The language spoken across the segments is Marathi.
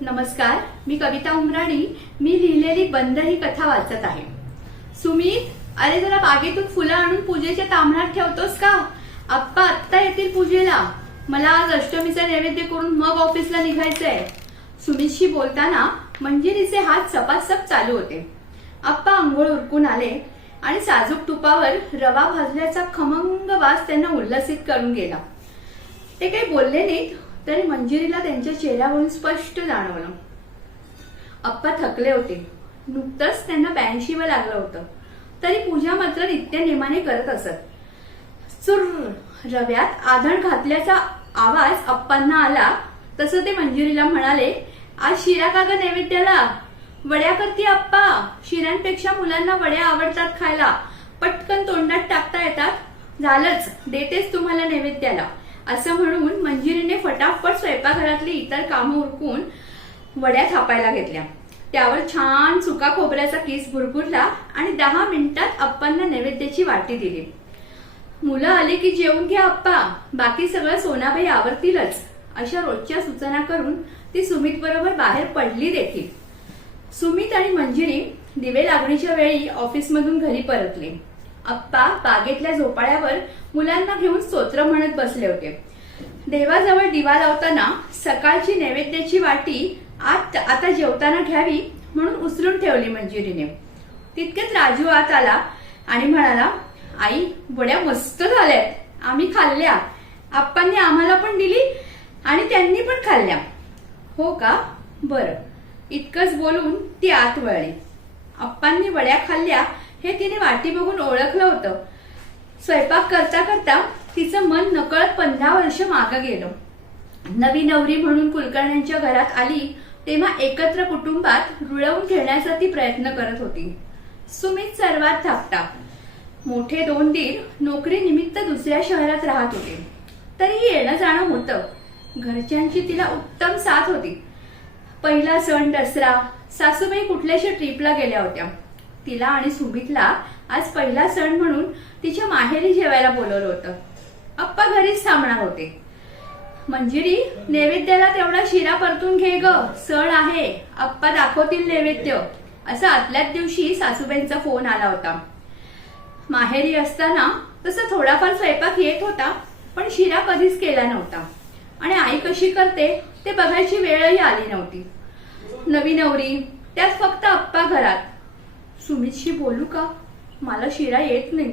नमस्कार, मी कविता उमराणी. मी लिहिलेली बंद ही कथा वाचत आहे. सुमित, अरे जरा बागेतून फुलं आणून पूजेच्या तांबणात ठेवतोस का? आप्पा आत्ता येतील पूजेला. मला आज अष्टमीचा नैवेद्य करून मग ऑफिसला निघायचंय. सुमितशी बोलताना मंजिरीचे हात सपासप चालू होते. आप्पा अंघोळ उरकून आले आणि साजूक तुपावर रवा भाजल्याचा खमंग वास त्यांना उल्लसित करून गेला. ते काही बोलले नाहीत, तरी मंजिरीला त्यांच्या चेहऱ्यावरून स्पष्ट जाणवलं. आप्पा थकले होते. नुकतंच त्यांना 82 वर लागलं होतं, तरी पूजा मात्र नित्यनेमाने करत असत. चुर रव्यात आधण घातल्याचा आवाज आप्पांना आला तसं ते मंजिरीला म्हणाले, आज शिरा का ग नैवेद्याला? वड्या करते आप्पा. शिऱ्यांपेक्षा मुलांना वड्या आवडतात खायला. पटकन तोंडात टाकता येतात. झालंच, देतेच तुम्हाला नैवेद्याला. असं म्हणून मंजिरीने फटाफट स्वयंपाकघरातली इतर कामं उरकून वड्या थापायला घेतल्या. त्यावर छान सुका खोबऱ्याचा किस भुरभुरला आणि 10 मिनिटात आप्पांना नैवेद्याची वाटी दिली. मुलं आले की जेवून घ्या आप्पा, बाकी सगळं सोनाबाई आवरतीलच, अशा रोजच्या सूचना करून ती सुमित बरोबर बाहेर पडली देखील. सुमित आणि मंजिरी दिवे लागणीच्या वेळी ऑफिसमधून घरी परतले. आप्पा बागेतल्या झोपाळ्यावर मुलांना घेऊन स्तोत्र म्हणत बसले होते. देवाजवळ दिवा लावताना सकाळची नैवेद्याची वाटी आता जेवताना घ्यावी म्हणून उचलून ठेवली मंजिरीने. तितकेच राजू आत आला आणि म्हणाला, आई वड्या मस्त झाल्यात, आम्ही खाल्ल्या. आप्पांनी आम्हाला पण दिली आणि त्यांनी पण खाल्ल्या. हो का, बरं. इतकंच बोलून ती आत वळली. आप्पांनी वड्या खाल्ल्या हे तिने वाटी बघून ओळखलं होतं. स्वयंपाक करता करता तिचं मन नकळत 15 वर्ष मागं गेलं. नवी नवरी म्हणून कुलकर्ण्यांच्या घरात आली तेव्हा एकत्र कुटुंबात रुळवून घेण्याचा ती प्रयत्न करत होती. सुमित सर्वात धाकटा. मोठे 2 दीर नोकरी निमित्त दुसऱ्या शहरात राहत होते, तरीही येणं जाणं होतं. घरच्यांची तिला उत्तम साथ होती. पहिला सण दसरा सासूबाई कुठल्याशा ट्रिपला गेल्या होत्या. तिला आणि सुमितला आज पहिला सण म्हणून तिच्या माहेरी जेवायला बोलवलं होतं. आप्पा घरीच थांबणार होते. मंजिरी, नैवेद्याला तेवढा शिरा परतून घे ग, सण आहे, आप्पा दाखवतील नैवेद्य, असा आदल्याच दिवशी सासूबाईंचा फोन आला होता. माहेरी असताना तसा थोडाफार स्वयंपाक येत होता, पण शिरा कधीच केला नव्हता आणि आई कशी करते ते बघायची वेळही आली नव्हती. नवी नवरी, त्यात फक्त आप्पा घरात. सुमितशी बोलू का? मला शिरा येत नाही.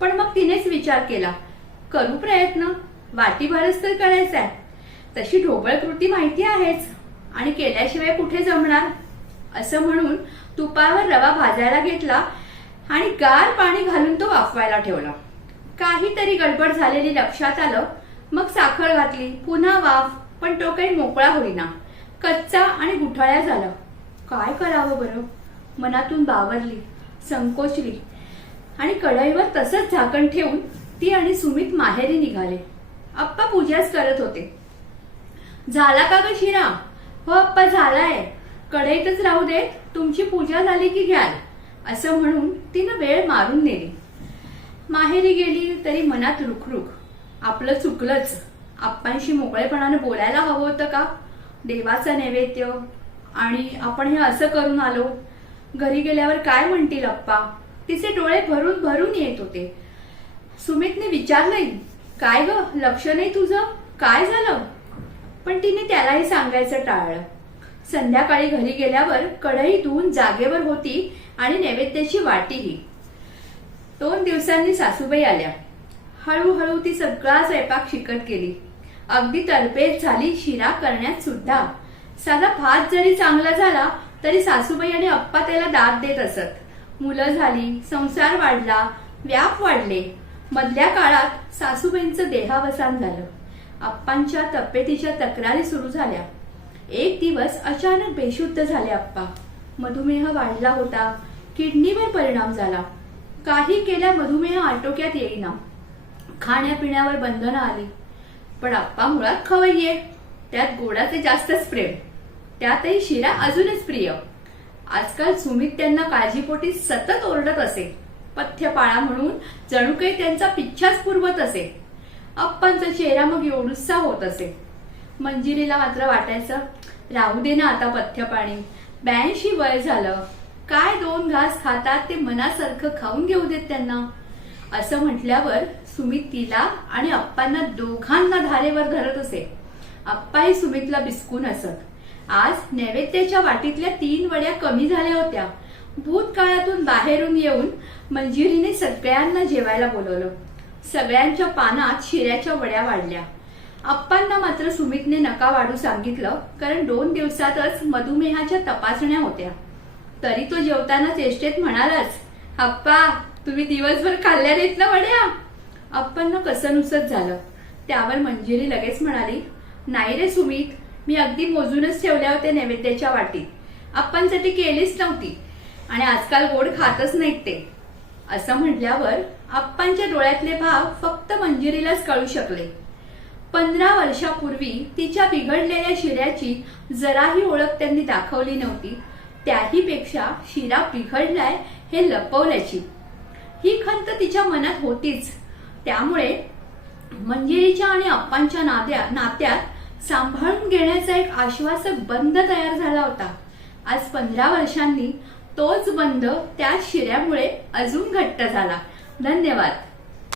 पण मग तिनेच विचार केला, करू प्रयत्न, वाटीभरच तर करायचंय. तशी ढोबळ कृती माहिती आहेच आणि केल्याशिवाय कुठे जमणार. असं म्हणून तुपावर रवा भाजायला घेतला आणि गार पाणी घालून तो वाफवायला ठेवला. काहीतरी गडबड झालेली लक्षात आलं. मग साखर घातली, पुन्हा वाफ, पण तो काही मोकळा होईना. कच्चा आणि गुठाळ्या झाला. काय करावं बरं? मनातून बावरली, संकोचली आणि कढईवर तसंच झाकण ठेवून ती आणि सुमित माहेरी निघाले. आप्पा पूजाच करत होते. झाला का ग शिरा? हो आप्पा, झालाय. कढईतच राहू दे, तुमची पूजा झाली की घ्याल, असं म्हणून तिनं वेळ मारून नेली. माहेरी गेली तरी मनात रुखरुख. आपलं चुकलंच. आप्पांशी मोकळेपणाने बोलायला हवं होतं का? देवाचा नैवेद्य आणि आपण हे असं करून आलो. घरी गेल्यावर काय म्हणतील आप्पा? तिचे डोळे भरून भरून येत होते. सुमितने विचारलंय, काय ग, लक्ष नाही तुझं, काय झालं? पण तिने त्यालाही सांगायचं टाळलं. संध्याकाळी घरी गेल्यावर कढई धुवून जागेवर होती आणि नैवेद्याची वाटीही. 2 दिवसांनी सासूबाई आल्या. हळूहळू ती सगळा स्वयंपाक शिकत गेली. अगदी तळपेट झाली शिरा करण्यात सुद्धा. साधा भात जरी चांगला झाला तरी सासूबाई आणि आप्पा त्याला दाद देत असत. मुलं झाली, संसार वाढला, व्याप वाढले. मधल्या काळात सासूबाईंचं देहावसान झालं. आप्पांच्या तब्येतीच्या तक्रारी सुरू झाल्या. एक दिवस अचानक बेशुद्ध झाले आप्पा. मधुमेह वाढला होता. किडनीवर परिणाम झाला. काही केल्या मधुमेह आटोक्यात येईना. खाण्यापिण्यावर बंधनं आली. पण आप्पा मुळात खवय्ये, त्यात गोडाचे जास्तच प्रेम, त्यातही शिरा अजूनच प्रिय. आजकाल सुमित त्यांना काळजीपोटी सतत ओरडत असे. पथ्य पाळा म्हणून जणू काही त्यांचा पिच्छाच पुरवत असे. आप्पांचा चेहरा मग एवढूसा होत असे. मंजिरीला मात्र वाटायचं, राहू दे ना आता पथ्य पाणी, 82 वय झालं, काय 2 घास खातात ते मनासारखं खाऊन घेऊ देत त्यांना. असं म्हटल्यावर सुमित तिला आणि अप्पांना दोघांना धारेवर धरत असे. अप्पाही सुमितला बिस्कून असत. आज नैवेद्याच्या वाटीतल्या 3 वड्या कमी झाल्या होत्या. भूतकाळातून बाहेरून येऊन मंजिरीने सगळ्यांना जेवायला बोलवलं. सगळ्यांच्या पानात शिऱ्याच्या वड्या वाढल्या. अप्पांना मात्र सुमितने नका वाढू सांगितलं, कारण 2 दिवसातच मधुमेहाच्या तपासण्या होत्या. तरी तो जेवताना चेष्टेत म्हणालाच, अप्पा तुम्ही दिवसभर खाल्ल्या नाहीत ना वड्या. अप्पांना कसनुसत झालं. त्यावर मंजिरी लगेच म्हणाली, नाही रे सुमित, मी अगदी मोजूनच ठेवल्या होत्या नैवेद्याच्या वाटीत. अप्पांसाठी केलीच नव्हती आणि आजकाल गोड खातच नाहीत ते. असं म्हटल्यावर अप्पांच्या डोळ्यातले भाव फक्त मंजिरीलाच कळू शकले. 15 वर्षापूर्वी तिच्या बिघडलेल्या शिऱ्याची जराही ओळख त्यांनी दाखवली नव्हती. त्याहीपेक्षा शिरा बिघडलाय हे लपवल्याची ही खंत तिच्या मनात होतीच. त्यामुळे मंजिरीच्या आणि अप्पांच्या नात्यात सांभाळून घेण्याचा एक आश्वासक बंध तयार झाला होता. आज 15 वर्षांनी तोच बंध त्या शिऱ्यामुळे अजून घट्ट झाला. धन्यवाद.